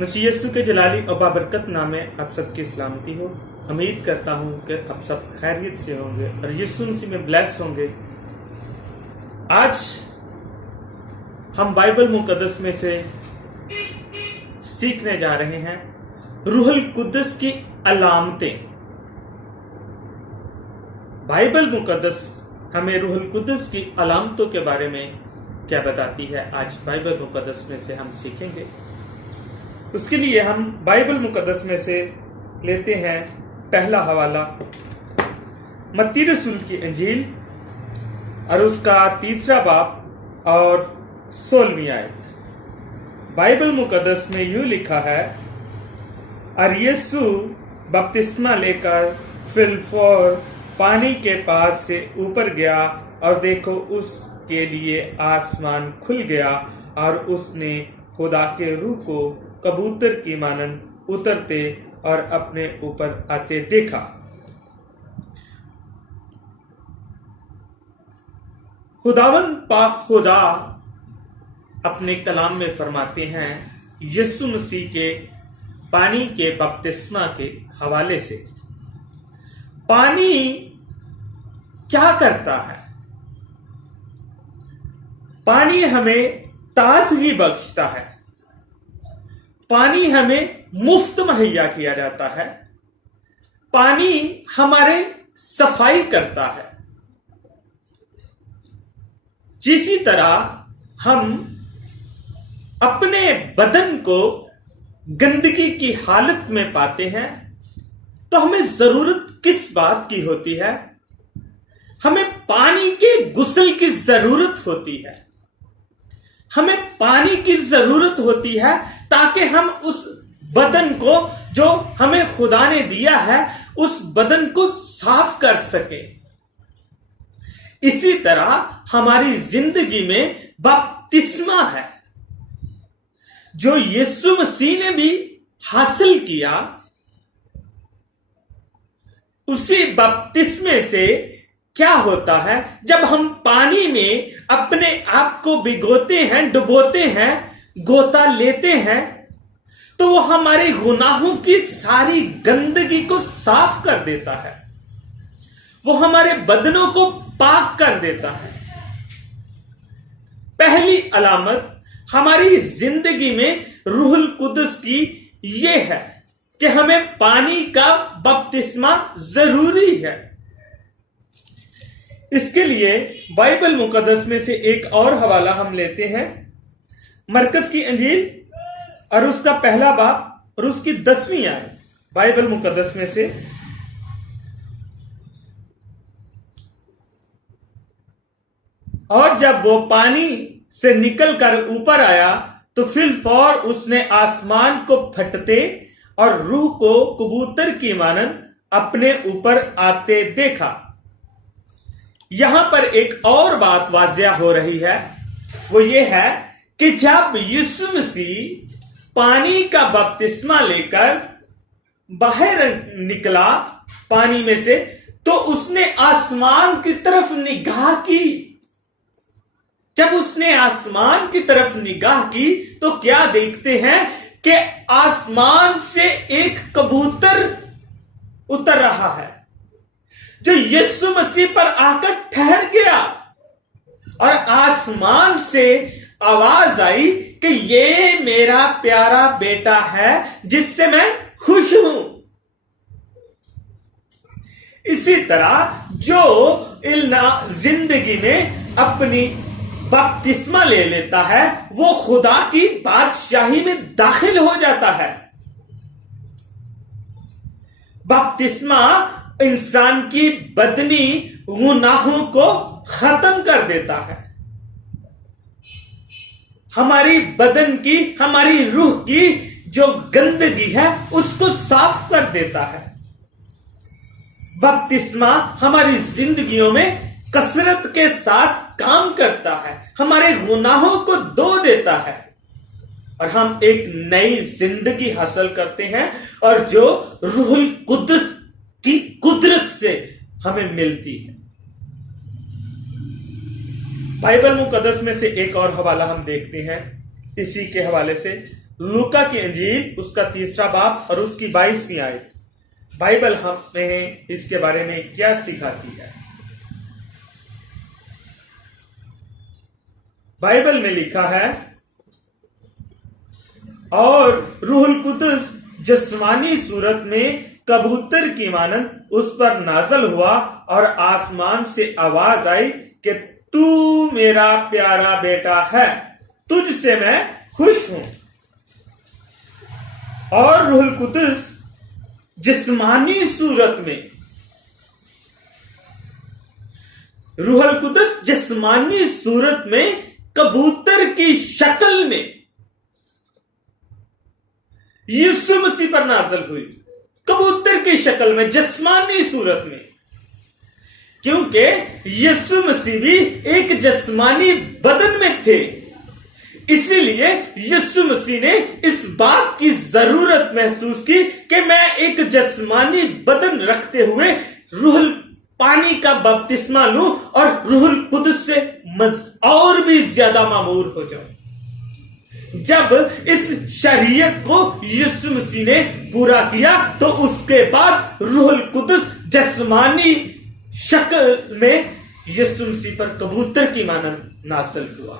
मसीह यीशु के जलाली और बाबरकत नाम में आप सबकी सलामती हो। उम्मीद करता हूं कि आप सब खैरियत से होंगे और यीशु मसीह में ब्लेस होंगे। आज हम बाइबल मुकद्दस में से सीखने जा रहे हैं रूहुल कुद्दस की अलामतें। बाइबल मुकद्दस हमें रूहुल कुद्दस की अलामतों के बारे में क्या बताती है, आज बाइबल मुकद्दस में से हम सीखेंगे। उसके लिए हम बाइबल मुकद्दस में से लेते हैं पहला हवाला मत्ती रसूल की इंजील और उसका 3 बाब और 16वीं आयत। बाइबल मुकद्दस में यूं लिखा है, और यीशु बपतिस्मा लेकर फिलफोर पानी के पास से ऊपर गया और देखो उसके लिए आसमान खुल गया और उसने खुदा के रूह को कबूतर की मानंद उतरते और अपने ऊपर आते देखा। खुदावन पाक खुदा अपने कलाम में फरमाते हैं यीशु मसीह के पानी के बपतिस्मा के हवाले से। पानी क्या करता है? पानी हमें ताजगी बख्शता है। पानी हमें मुफ्त मुहैया किया जाता है। पानी हमारे सफाई करता है। जिसी तरह हम अपने बदन को गंदगी की हालत में पाते हैं, तो हमें जरूरत किस बात की होती है? हमें पानी के गुस्ल की जरूरत होती है। हमें पानी की जरूरत होती है ताकि हम उस बदन को जो हमें खुदा ने दिया है, उस बदन को साफ कर सके। इसी तरह हमारी जिंदगी में बपतिस्मा है जो यीशु मसीह ने भी हासिल किया। उसी बपतिस्मे से क्या होता है, जब हम पानी में अपने आप को भिगोते हैं, डुबोते हैं, गोता लेते हैं, तो वो हमारे गुनाहों की सारी गंदगी को साफ कर देता है। वो हमारे बदनों को पाक कर देता है। पहली अलामत हमारी जिंदगी में रूहुल कुद्दस की ये है कि हमें पानी का बपतिस्मा जरूरी है। इसके लिए बाइबल मुकद्दस में से एक और हवाला हम लेते हैं मरकस की इंजील और उसका 1 बाब और उसकी 10वीं आयत। बाइबल मुकद्दस में से और जब वो पानी से निकलकर ऊपर आया तो फिलफौर उसने आसमान को फटते और रूह को कबूतर की मानंद अपने ऊपर आते देखा। यहां पर एक और बात वाज़िया हो रही है, वो ये है कि जब यीशु मसीह पानी का बपतिस्मा लेकर बाहर निकला पानी में से, तो उसने आसमान की तरफ निगाह की। जब उसने आसमान की तरफ निगाह की तो क्या देखते हैं कि आसमान से एक कबूतर उतर रहा है जो यीशु मसीह पर आकर ठहर गया। और आसमान से आवाज आई कि ये मेरा प्यारा बेटा है जिससे मैं खुश हूं। इसी तरह जो जिंदगी में अपनी बपतिस्मा ले लेता है, वो खुदा की बादशाही में दाखिल हो जाता है। बपतिस्मा इंसान की बदनी गुनाहों को खत्म कर देता है। हमारी बदन की, हमारी रूह की जो गंदगी है उसको साफ कर देता है। बपतिस्मा हमारी जिंदगियों में कसरत के साथ काम करता है, हमारे गुनाहों को धो देता है और हम एक नई जिंदगी हासिल करते हैं, और जो रूहुल कुद्दस की कुदरत से हमें मिलती है। बाइबल मुकद्दस में से एक और हवाला हम देखते हैं इसी के हवाले से लूका की इंजील उसका 3 बाब और उसकी 22वीं आयत। बाइबल हमें इसके बारे में क्या सिखाती है? बाइबल में लिखा है, और रूहुल कुदस जिस्मानी सूरत में कबूतर की मानंद उस पर नाजल हुआ और आसमान से आवाज आई कि तू मेरा प्यारा बेटा है, तुझसे मैं खुश हूं। और रूहुल कुदस जिस्मानी सूरत में, रूहुल कुदस जिस्मानी सूरत में कबूतर की शक्ल में यीशु मसीह पर नाज़िल हुई, कबूतर की शक्ल में, जिस्मानी सूरत में। क्योंकि यीशु मसीह भी एक जिस्मानी बदन में थे, इसीलिए यीशु मसीह ने इस बात की जरूरत महसूस की कि मैं एक जिस्मानी बदन रखते हुए रूहुल पानी का बपतिस्मा लूं और रूहुल कुदस से और भी ज्यादा मामूर हो जाऊं। जब इस शरीयत को यीशु मसीह ने पूरा किया तो उसके बाद रूहुल कुदस जिस्मानी शक्ल में यीशु मसीह पर कबूतर की मानंद नाज़िल हुआ।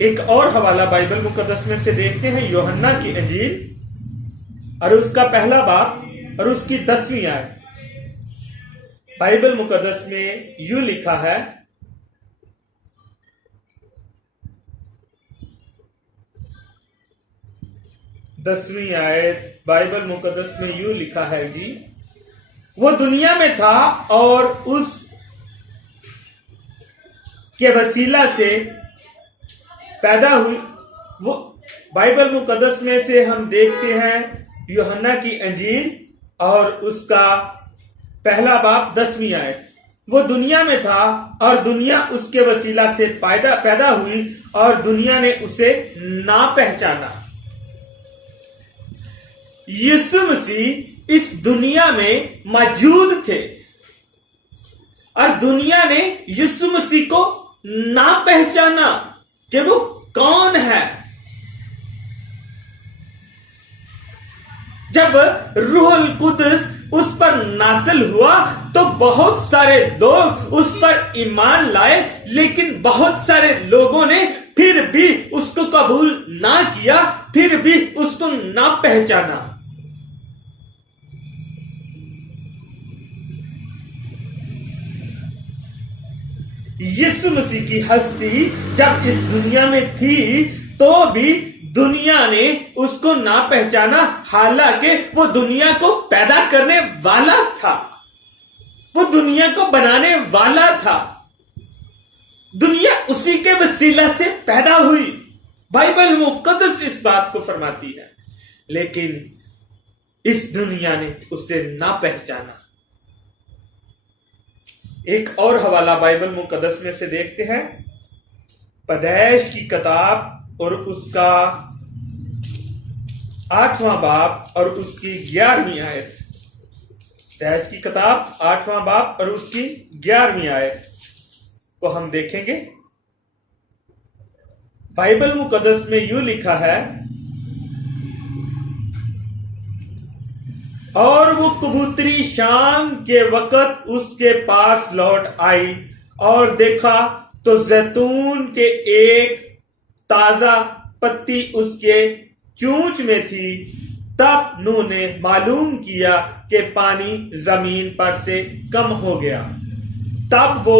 एक और हवाला बाइबल मुकद्दस में से देखते हैं, यूहन्ना की इंजील और उसका 1 बाब और उसकी 10वीं आयत। बाइबल मुकद्दस में यूं लिखा है, दसवीं आयत बाइबल मुकद्दस में यूं लिखा है जी, वो दुनिया में था और उस के वसीला से पैदा हुई। वो बाइबल मुकद्दस में से हम देखते हैं यूहन्ना की इंजील और उसका 1 बाब 10वीं आयत। वो दुनिया में था और दुनिया उसके वसीला से पैदा हुई और दुनिया ने उसे ना पहचाना। यीशु मसीह इस दुनिया में मौजूद थे और दुनिया ने यीशु मसीह को ना पहचाना कि वो कौन है। जब रूहुल कुदस उस पर नाज़िल हुआ तो बहुत सारे लोग उस पर ईमान लाए, लेकिन बहुत सारे लोगों ने फिर भी उसको कबूल ना किया, फिर भी उसको ना पहचाना। यीशु मसीह की हस्ती जब इस दुनिया में थी तो भी दुनिया ने उसको ना पहचाना, हालांकि वो दुनिया को पैदा करने वाला था, वो दुनिया को बनाने वाला था। दुनिया उसी के वसीला से पैदा हुई। बाइबल मुकद्दस इस बात को फरमाती है, लेकिन इस दुनिया ने उसे ना पहचाना। एक और हवाला बाइबल मुकद्दस में से देखते हैं, पैदाइश की किताब और उसका 8वां बाब और उसकी 11वीं आयत। पैदाइश की किताब 8वां बाब और उसकी 11वीं आयत को हम देखेंगे। बाइबल मुकद्दस में यूं लिखा है, और वो कबूतरी शाम के वक्त उसके पास लौट आई और देखा तो जैतून के एक ताजा पत्ती उसके चोंच में थी। तब नूह ने मालूम किया कि पानी जमीन पर से कम हो गया। तब वो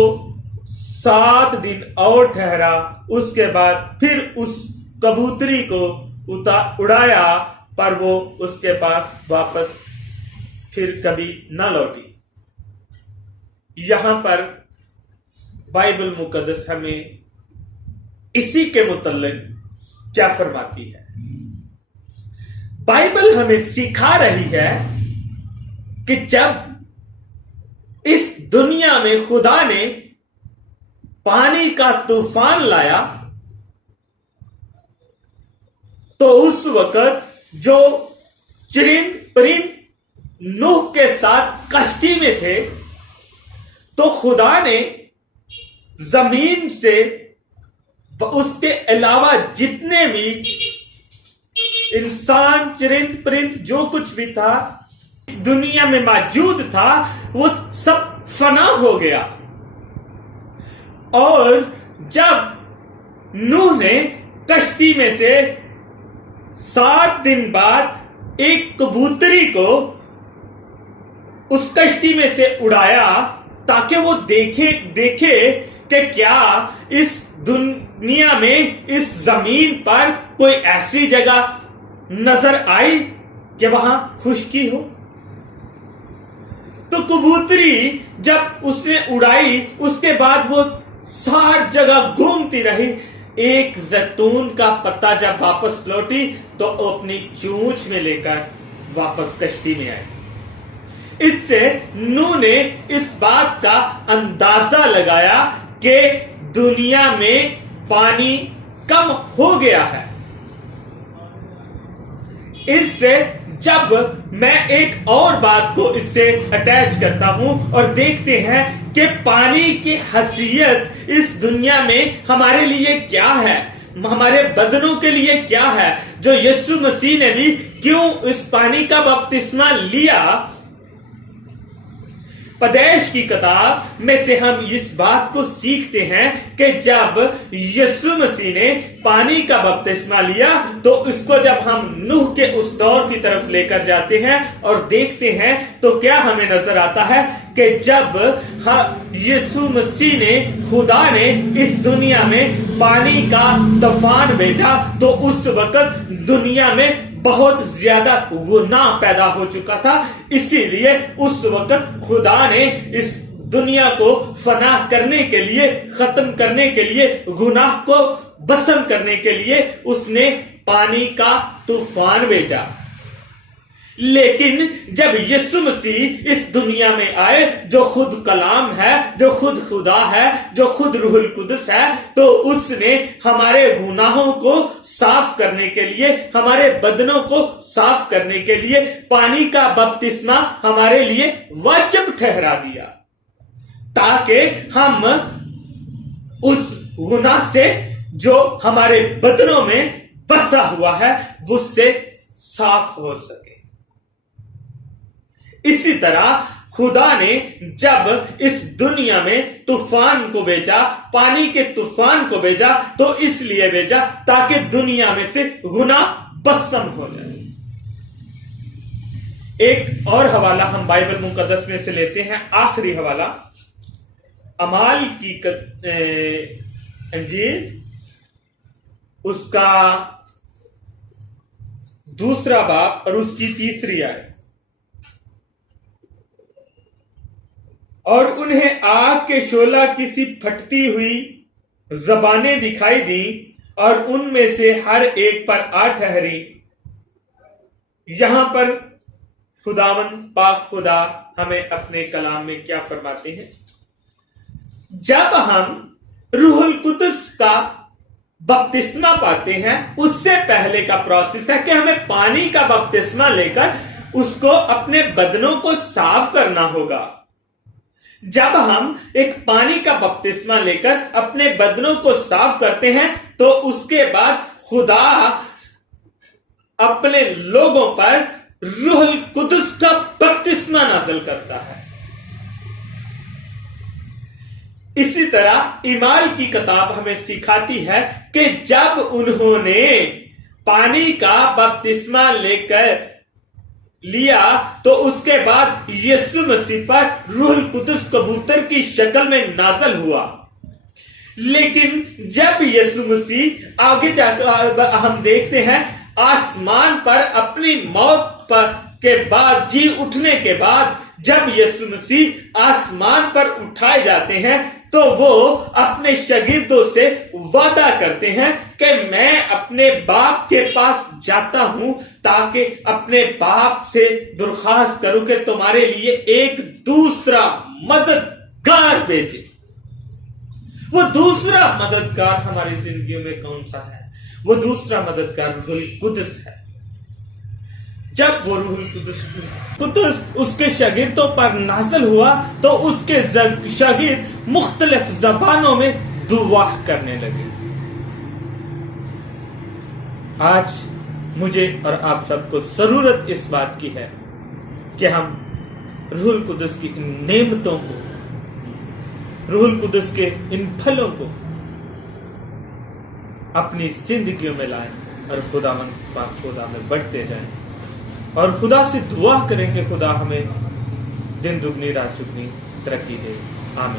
7 दिन और ठहरा, उसके बाद फिर उस कबूतरी को उड़ाया, पर वो उसके पास वापस फिर कभी न लौटी। यहां पर बाइबल मुकद्दस हमें इसी के मुतल्लिक क्या फरमाती है? बाइबल हमें सिखा रही है कि जब इस दुनिया में खुदा ने पानी का तूफान लाया तो उस वक्त जो चरिंद परिंद नूह के साथ कश्ती में थे, तो खुदा ने जमीन से اس کے علاوہ جتنے بھی انسان، چرند پرند، جو کچھ بھی تھا اس دنیا میں موجود تھا، وہ سب فنا ہو گیا۔ اور جب نوح نے کشتی میں سے 7 دن بعد ایک کبوتری کو اس کشتی میں سے اڑایا تاکہ وہ دیکھے کہ کیا اس دنیا میں، اس زمین پر کوئی ایسی جگہ نظر آئی کہ وہاں خشکی ہو، تو کبوتری جب اس نے اڑائی اس کے بعد وہ ساری جگہ گھومتی رہی۔ ایک زیتون کا پتا جب واپس لوٹی تو اپنی چونچ میں لے کر واپس کشتی میں آئی۔ اس سے نوح نے اس بات کا اندازہ لگایا کہ دنیا میں پانی کم ہو گیا ہے۔ اس سے جب میں ایک اور بات کو اس سے اٹیچ کرتا ہوں اور دیکھتے ہیں کہ پانی کی حیثیت اس دنیا میں ہمارے لیے کیا ہے، ہمارے بدنوں کے لیے کیا ہے، جو یسوع مسیح نے بھی کیوں اس پانی کا بپتسمہ لیا۔ پیدائش کی کتاب میں سے ہم اس بات کو سیکھتے ہیں کہ جب یسوع مسیح نے پانی کا بپتسمہ لیا تو اس کو جب ہم نوح کے اس دور کی طرف لے کر جاتے ہیں اور دیکھتے ہیں تو کیا ہمیں نظر آتا ہے کہ جب یسوع مسیح نے، خدا نے اس دنیا میں پانی کا طوفان بھیجا تو اس وقت دنیا میں بہت زیادہ گناہ پیدا ہو چکا تھا، اسی لیے اس وقت خدا نے اس دنیا کو فنا کرنے کے لیے، ختم کرنے کے لیے، گناہ کو بسم کرنے کے لیے اس نے پانی کا طوفان بھیجا۔ لیکن جب یسوع مسیح اس دنیا میں آئے جو خود کلام ہے، جو خود خدا ہے، جو خود روح القدس ہے، تو اس نے ہمارے گناہوں کو صاف کرنے کے لیے، ہمارے بدنوں کو صاف کرنے کے لیے پانی کا بپتسمہ ہمارے لیے واجب ٹھہرا دیا، تاکہ ہم اس گناہ سے جو ہمارے بدنوں میں بسا ہوا ہے اس سے صاف ہو سکے۔ اسی طرح خدا نے جب اس دنیا میں طوفان کو بھیجا، پانی کے طوفان کو بھیجا، تو اس لیے بھیجا تاکہ دنیا میں سے گناہ بسم ہو جائے۔ ایک اور حوالہ ہم بائبل مقدس میں سے لیتے ہیں، آخری حوالہ اعمال کی انجیل، اس کا 2 باب اور اس کی 3 آیت۔ اور انہیں آگ کے شعلہ کی سی پھٹتی ہوئی زبانیں دکھائی دی اور ان میں سے ہر ایک پر آ ٹھہری۔ یہاں پر خداوند پاک خدا ہمیں اپنے کلام میں کیا فرماتے ہیں؟ جب ہم روح القدس کا بپتسمہ پاتے ہیں، اس سے پہلے کا پروسیس ہے کہ ہمیں پانی کا بپتسمہ لے کر اس کو اپنے بدنوں کو صاف کرنا ہوگا۔ جب ہم ایک پانی کا بپتسمہ لے کر اپنے بدنوں کو صاف کرتے ہیں تو اس کے بعد خدا اپنے لوگوں پر روح القدس کا بپتسمہ نازل کرتا ہے۔ اسی طرح اعمال کی کتاب ہمیں سکھاتی ہے کہ جب انہوں نے پانی کا بپتسمہ لے کر لیا تو اس کے بعد یسوع مسیح پر روح القدس کبوتر کی شکل میں نازل ہوا۔ لیکن جب یسوع مسیح آگے جا کر ہم دیکھتے ہیں آسمان پر اپنی موت کے بعد، جی اٹھنے کے بعد، جب یسوع مسیح آسمان پر اٹھائے جاتے ہیں تو وہ اپنے شاگردوں سے وعدہ کرتے ہیں کہ میں اپنے باپ کے پاس جاتا ہوں تاکہ اپنے باپ سے درخواست کروں کہ تمہارے لیے ایک دوسرا مددگار بھیجے۔ وہ دوسرا مددگار ہماری زندگیوں میں کون سا ہے؟ وہ دوسرا مددگار روح القدس ہے۔ جب وہ روح القدس اس کے شاگردوں پر نازل ہوا تو اس کے شاگرد مختلف زبانوں میں دعا کرنے لگے۔ آج مجھے اور آپ سب کو ضرورت اس بات کی ہے کہ ہم روح القدس کی ان نعمتوں کو، روح القدس کے ان پھلوں کو اپنی زندگیوں میں لائیں اور خداوند پاک خدا میں بڑھتے جائیں، اور خدا سے دعا کریں کہ خدا ہمیں دن دگنی رات چگنی ترقی دے۔ آمین۔